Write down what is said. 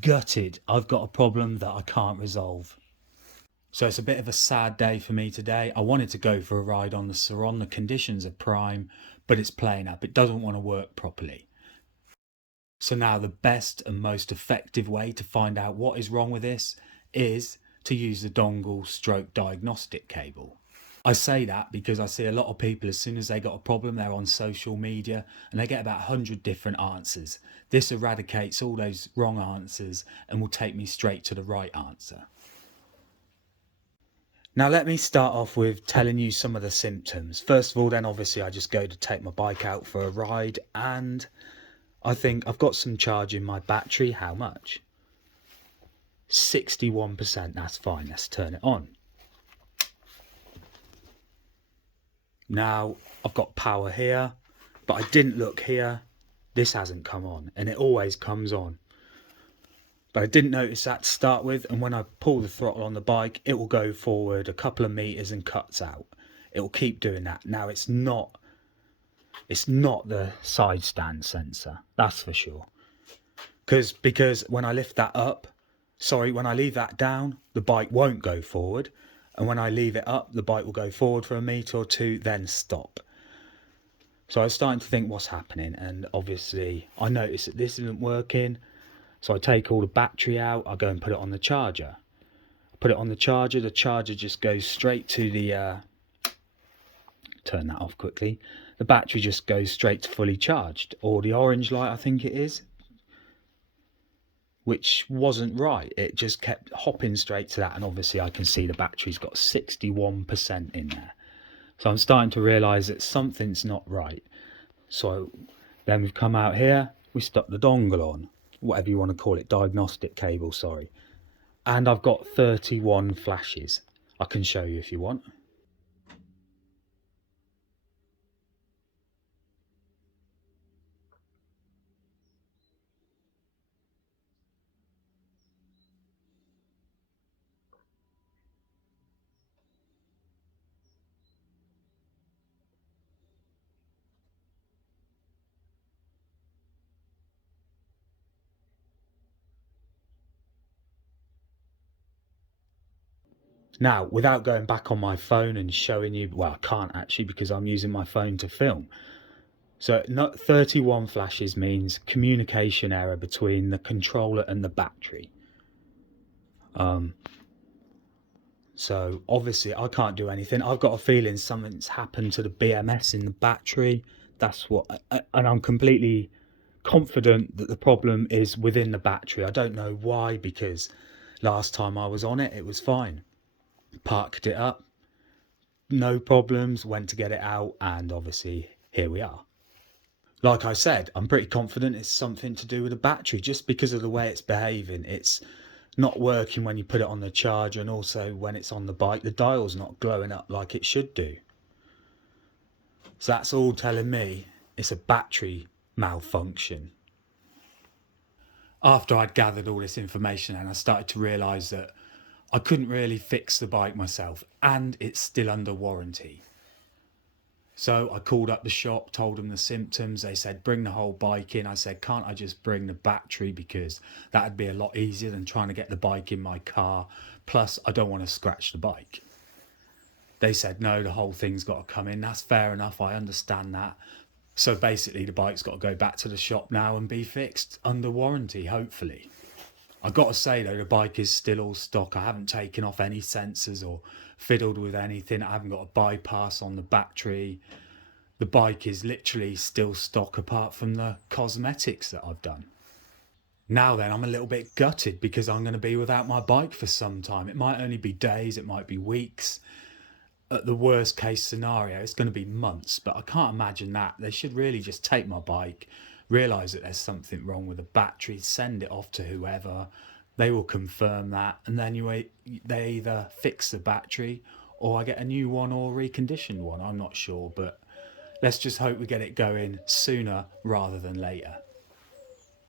Gutted. I've got a problem that I can't resolve. So it's a bit of a sad day for me today. I wanted to go for a ride on the SUR-RON. The conditions are prime, but it's playing up. It doesn't want to work properly. So now the best and most effective way to find out what is wrong with this is to use the dongle stroke diagnostic cable. I say that because I see a lot of people, as soon as they got a problem, they're on social media and they get about 100 different answers. This eradicates all those wrong answers and will take me straight to the right answer. Now let me start off with telling you some of the symptoms. First of all, then obviously I just go to take my bike out for a ride and I think I've got some charge in my battery. How much? 61%, that's fine, let's turn it on. Now I've got power here, but I didn't look here. This hasn't come on, and it always comes on. But I didn't notice that to start with, and when I pull the throttle on the bike, it will go forward a couple of meters and cuts out. It will keep doing that. Now it's not the side stand sensor, that's for sure. Because when I lift that up, when I leave that down, the bike won't go forward. And when I leave it up, the bike will go forward for a meter or two, then stop. So I was starting to think what's happening. And obviously I noticed that this isn't working. So I take all the battery out, I go and put it on the charger. Put it on the charger just goes straight to the, turn that off quickly. The battery just goes straight to fully charged, or the orange light I think it is, which wasn't right. It just kept hopping straight to that, and obviously I can see the battery's got 61% in there. So I'm starting to realise that something's not right. So then we've come out here, we stuck the dongle on, whatever you want to call it, diagnostic cable, sorry. And I've got 31 flashes. I can show you if you want. Now, without going back on my phone and showing you, well, I can't actually because I'm using my phone to film. So 31 flashes means communication error between the controller and the battery. So obviously I can't do anything. I've got a feeling something's happened to the BMS in the battery. That's what, and I'm completely confident that the problem is within the battery. I don't know why, because last time I was on it, it was fine. Parked it up, no problems, went to get it out, and obviously here we are. Like I said, I'm pretty confident it's something to do with the battery, just because of the way it's behaving. It's not working when you put it on the charger, and also when it's on the bike, the dial's not glowing up like it should do. So that's all telling me it's a battery malfunction. After I'd gathered all this information, and I started to realise that I couldn't really fix the bike myself, and it's still under warranty. So I called up the shop, told them the symptoms. They said, bring the whole bike in. I said, can't I just bring the battery, because that'd be a lot easier than trying to get the bike in my car. Plus, I don't want to scratch the bike. They said, no, the whole thing's got to come in. That's fair enough. I understand that. So basically the bike's got to go back to the shop now and be fixed under warranty, hopefully. I've got to say though, the bike is still all stock. I haven't taken off any sensors or fiddled with anything. I haven't got a bypass on the battery. The bike is literally still stock apart from the cosmetics that I've done. Now then, I'm a little bit gutted because I'm going to be without my bike for some time. It might only be days, it might be weeks. At the worst case scenario, it's going to be months, but I can't imagine that. They should really just take my bike, realise that there's something wrong with the battery, send it off to whoever, they will confirm that, and then they either fix the battery or I get a new one or reconditioned one. I'm not sure, but let's just hope we get it going sooner rather than later.